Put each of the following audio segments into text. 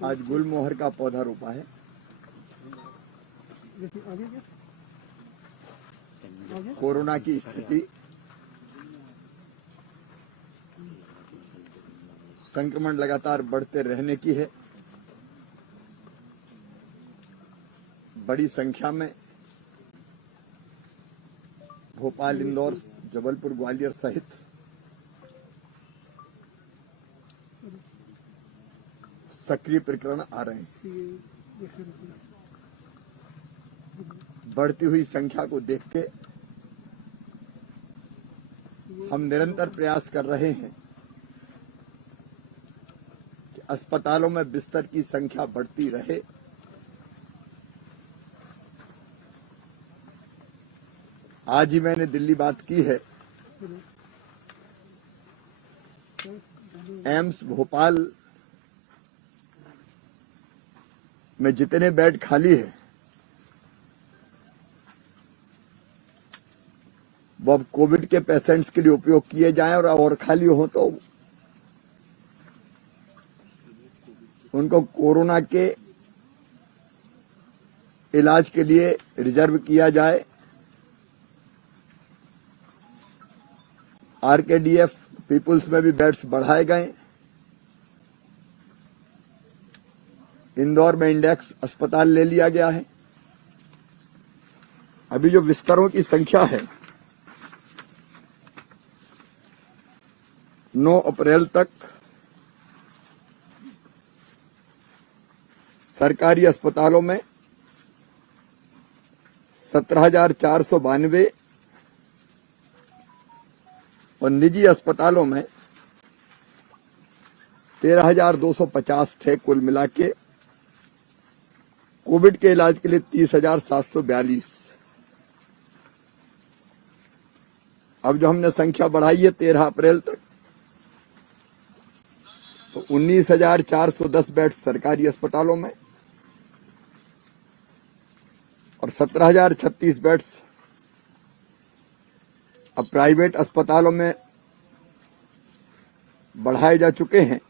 आज गुलमोहर का पौधा रोपा है। कोरोना की स्थिति, संक्रमण लगातार बढ़ते रहने की है। बड़ी संख्या में भोपाल, इंदौर, जबलपुर, ग्वालियर सहित सक्रिय प्रकरण आ रहे हैं। बढ़ती हुई संख्या को देख के हम निरंतर प्रयास कर रहे हैं कि अस्पतालों में बिस्तर की संख्या बढ़ती रहे। आज ही मैंने दिल्ली बात की है। एम्स भोपाल में जितने बेड खाली है वो अब कोविड के पेशेंट्स के लिए उपयोग किए जाएं और खाली हो तो उनको कोरोना के इलाज के लिए रिजर्व किया जाए। आरकेडीएफ पीपुल्स में भी बेड्स बढ़ाए गए। इंदौर में इंडेक्स अस्पताल ले लिया गया है। अभी जो बिस्तरों की संख्या है 9 अप्रैल तक सरकारी अस्पतालों में 17,492 और निजी अस्पतालों में 13,250 थे। कुल मिला के कोविड के इलाज के लिए 30,742। अब जो हमने संख्या बढ़ाई है 13 अप्रैल तक, तो 19,410 बेड सरकारी अस्पतालों में और 17,036 बेड्स अब प्राइवेट अस्पतालों में बढ़ाए जा चुके हैं।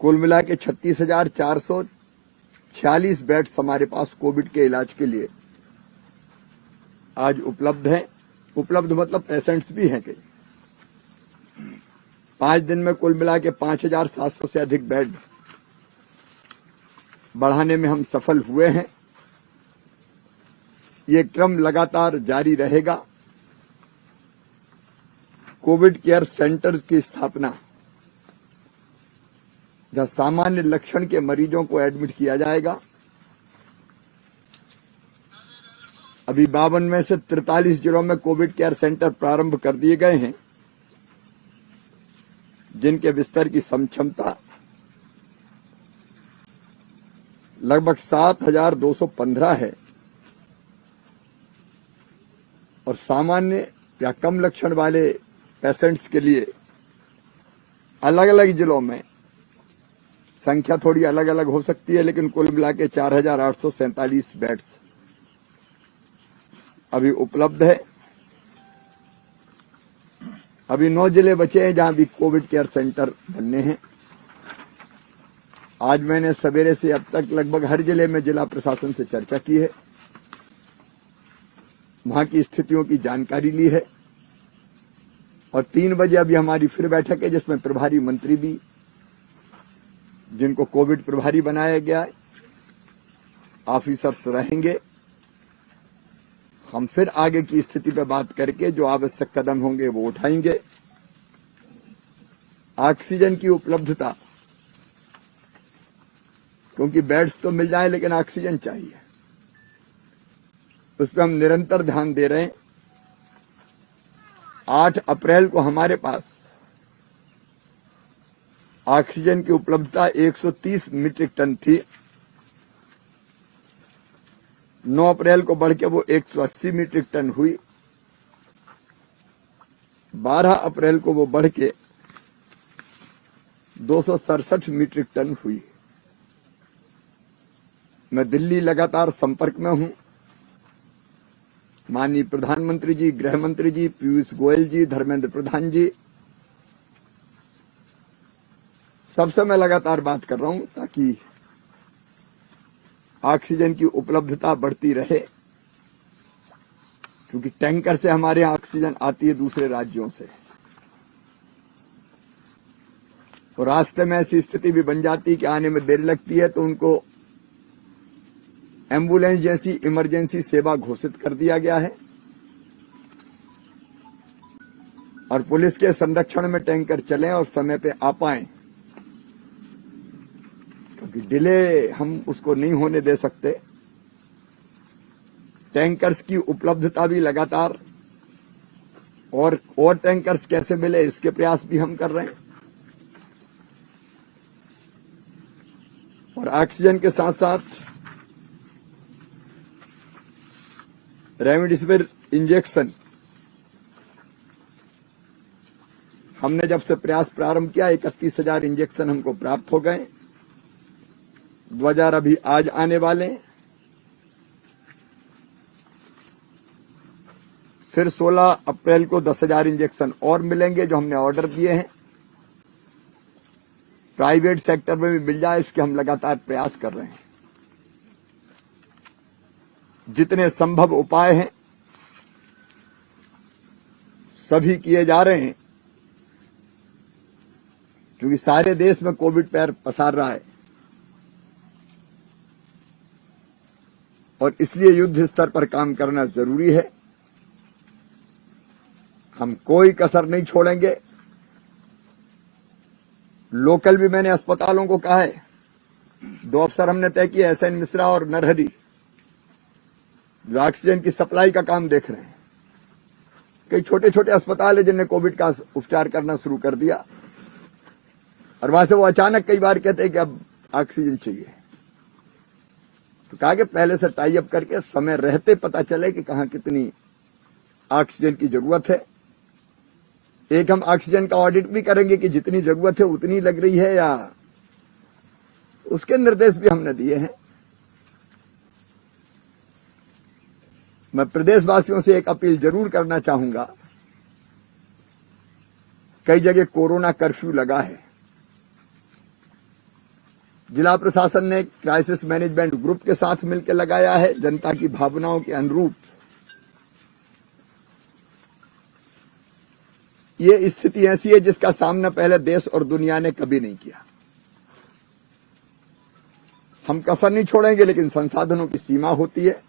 कुल मिला के 36,446 बेड्स हमारे पास कोविड के इलाज के लिए आज उपलब्ध हैं। उपलब्ध मतलब पेशेंट्स भी हैं। कई 5 दिन में कुल मिला के 5,700 से अधिक बेड बढ़ाने में हम सफल हुए हैं। ये क्रम लगातार जारी रहेगा। कोविड केयर सेंटर्स की स्थापना, जहां सामान्य लक्षण के मरीजों को एडमिट किया जाएगा। अभी 52 में से 43 जिलों में कोविड केयर सेंटर प्रारंभ कर दिए गए हैं, जिनके बिस्तर की क्षमता लगभग 7,215 है और सामान्य या कम लक्षण वाले पेशेंट्स के लिए अलग अलग जिलों में संख्या थोड़ी अलग अलग हो सकती है, लेकिन कुल मिला के 4,847 बेड्स अभी उपलब्ध है। अभी 9 जिले बचे हैं जहां भी कोविड केयर सेंटर बनने हैं। आज मैंने सवेरे से अब तक लगभग हर जिले में जिला प्रशासन से चर्चा की है, वहां की स्थितियों की जानकारी ली है और 3 बजे अभी हमारी फिर बैठक है, जिसमें प्रभारी मंत्री भी, जिनको कोविड प्रभारी बनाया गया है, ऑफिसर्स रहेंगे। हम फिर आगे की स्थिति पर बात करके जो आवश्यक कदम होंगे वो उठाएंगे। ऑक्सीजन की उपलब्धता, क्योंकि बेड्स तो मिल जाए लेकिन ऑक्सीजन चाहिए, उस पर हम निरंतर ध्यान दे रहे हैं। 8 अप्रैल को हमारे पास ऑक्सीजन की उपलब्धता 130 मीट्रिक टन थी। 9 अप्रैल को बढ़ के वो 180 मीट्रिक टन हुई। 12 अप्रैल को वो बढ़ के 267 मीट्रिक टन हुई। मैं दिल्ली लगातार संपर्क में हूं। माननीय प्रधानमंत्री जी, गृह मंत्री जी, पीयूष गोयल जी, धर्मेंद्र प्रधान जी सबसे मैं लगातार बात कर रहा हूं ताकि ऑक्सीजन की उपलब्धता बढ़ती रहे, क्योंकि टैंकर से हमारे यहाँ ऑक्सीजन आती है दूसरे राज्यों से, और रास्ते में ऐसी स्थिति भी बन जाती है कि आने में देर लगती है तो उनको एम्बुलेंस जैसी इमरजेंसी सेवा घोषित कर दिया गया है, और पुलिस के संरक्षण में टैंकर चलें और समय पे आ पाएं, क्योंकि डिले हम उसको नहीं होने दे सकते। टैंकर्स की उपलब्धता भी लगातार और टैंकर्स कैसे मिले इसके प्रयास भी हम कर रहे हैं, और ऑक्सीजन के साथ साथ रेमडेसिविर इंजेक्शन हमने जब से प्रयास प्रारंभ किया 31,000 इंजेक्शन हमको प्राप्त हो गए। 2000 अभी आज आने वाले, फिर 16 अप्रैल को 10,000 इंजेक्शन और मिलेंगे जो हमने ऑर्डर दिए हैं। प्राइवेट सेक्टर में भी मिल जाए इसके हम लगातार प्रयास कर रहे हैं। जितने संभव उपाय हैं सभी किए जा रहे हैं, क्योंकि सारे देश में कोविड पैर पसार रहा है, और इसलिए युद्ध स्तर पर काम करना जरूरी है। हम कोई कसर नहीं छोड़ेंगे। लोकल भी मैंने अस्पतालों को कहा है, 2 अफसर हमने तय किए, SN मिश्रा और नरहरी, जो ऑक्सीजन की सप्लाई का काम देख रहे हैं। कई छोटे छोटे अस्पताल है जिनने कोविड का उपचार करना शुरू कर दिया, और वहां से वो अचानक कई बार कहते हैं कि अब ऑक्सीजन चाहिए, तो कहा कि पहले से टाई अप करके समय रहते पता चले कि कहां कितनी ऑक्सीजन की जरूरत है। एक हम ऑक्सीजन का ऑडिट भी करेंगे कि जितनी जरूरत है उतनी लग रही है, या उसके निर्देश भी हमने दिए हैं। मैं प्रदेशवासियों से एक अपील जरूर करना चाहूंगा। कई जगह कोरोना कर्फ्यू लगा है। जिला प्रशासन ने क्राइसिस मैनेजमेंट ग्रुप के साथ मिलकर लगाया है, जनता की भावनाओं के अनुरूप। ये स्थिति ऐसी है जिसका सामना पहले देश और दुनिया ने कभी नहीं किया। हम कसर नहीं छोड़ेंगे, लेकिन संसाधनों की सीमा होती है।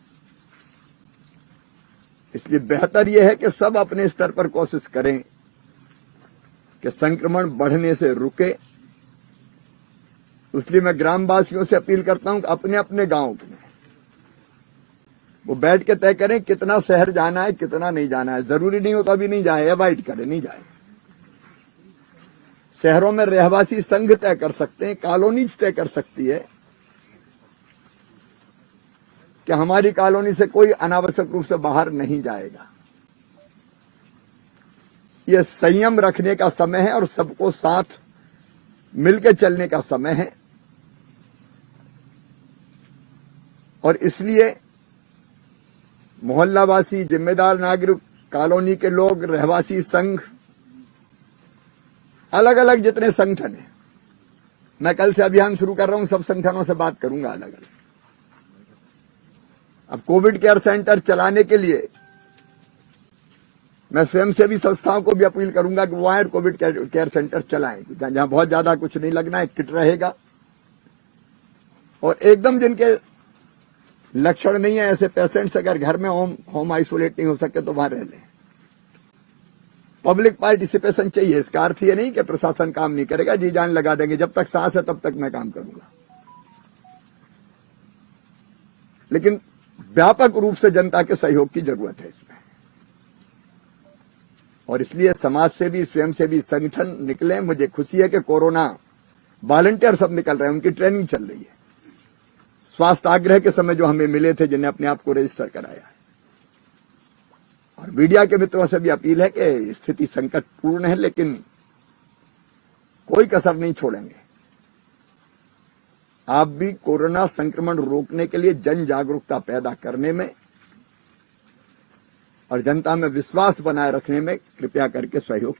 इसलिए बेहतर यह है कि सब अपने स्तर पर कोशिश करें कि संक्रमण बढ़ने से रुके। इसलिए मैं ग्रामवासियों से अपील करता हूं कि अपने अपने गांव में वो बैठ के तय करें कितना शहर जाना है, कितना नहीं जाना है। जरूरी नहीं हो तो अभी नहीं जाए, अवॉइड करें, नहीं जाए। शहरों में रहवासी संघ तय कर सकते हैं, कॉलोनीज तय कर सकती है कि हमारी कॉलोनी से कोई अनावश्यक रूप से बाहर नहीं जाएगा। यह संयम रखने का समय है और सबको साथ मिलकर चलने का समय है, और इसलिए मोहल्लावासी, जिम्मेदार नागरिक, कॉलोनी के लोग, रहवासी संघ, अलग अलग जितने संगठन हैं, मैं कल से अभियान शुरू कर रहा हूं, सब संगठनों से बात करूंगा अलग अलग। अब कोविड केयर सेंटर चलाने के लिए मैं स्वयंसेवी संस्थाओं को भी अपील करूंगा कि वो आए कोविड केयर सेंटर चलाएं, जहां बहुत ज्यादा कुछ नहीं लगना है, किट रहेगा, और एकदम जिनके लक्षण नहीं है, ऐसे पेशेंट्स अगर घर में होम आइसोलेट नहीं हो सके तो वहां रह लें। पब्लिक पार्टिसिपेशन चाहिए। इसका अर्थ ये नहीं कि प्रशासन काम नहीं करेगा, जी जान लगा देंगे, जब तक सांस है तब तक मैं काम करूंगा, लेकिन व्यापक रूप से जनता के सहयोग की जरूरत है इसमें। और इसलिए समाज से भी, स्वयं से भी संगठन निकले। मुझे खुशी है कि कोरोना वॉलंटियर सब निकल रहे हैं, उनकी ट्रेनिंग चल रही है। स्वास्थ्य आग्रह के समय जो हमें मिले थे, जिन्हें अपने आप को रजिस्टर कराया है। और मीडिया के मित्रों से भी अपील है कि स्थिति संकटपूर्ण है, लेकिन कोई कसर नहीं छोड़ेंगे। आप भी कोरोना संक्रमण रोकने के लिए जन जागरूकता पैदा करने में और जनता में विश्वास बनाए रखने में कृपया करके सहयोग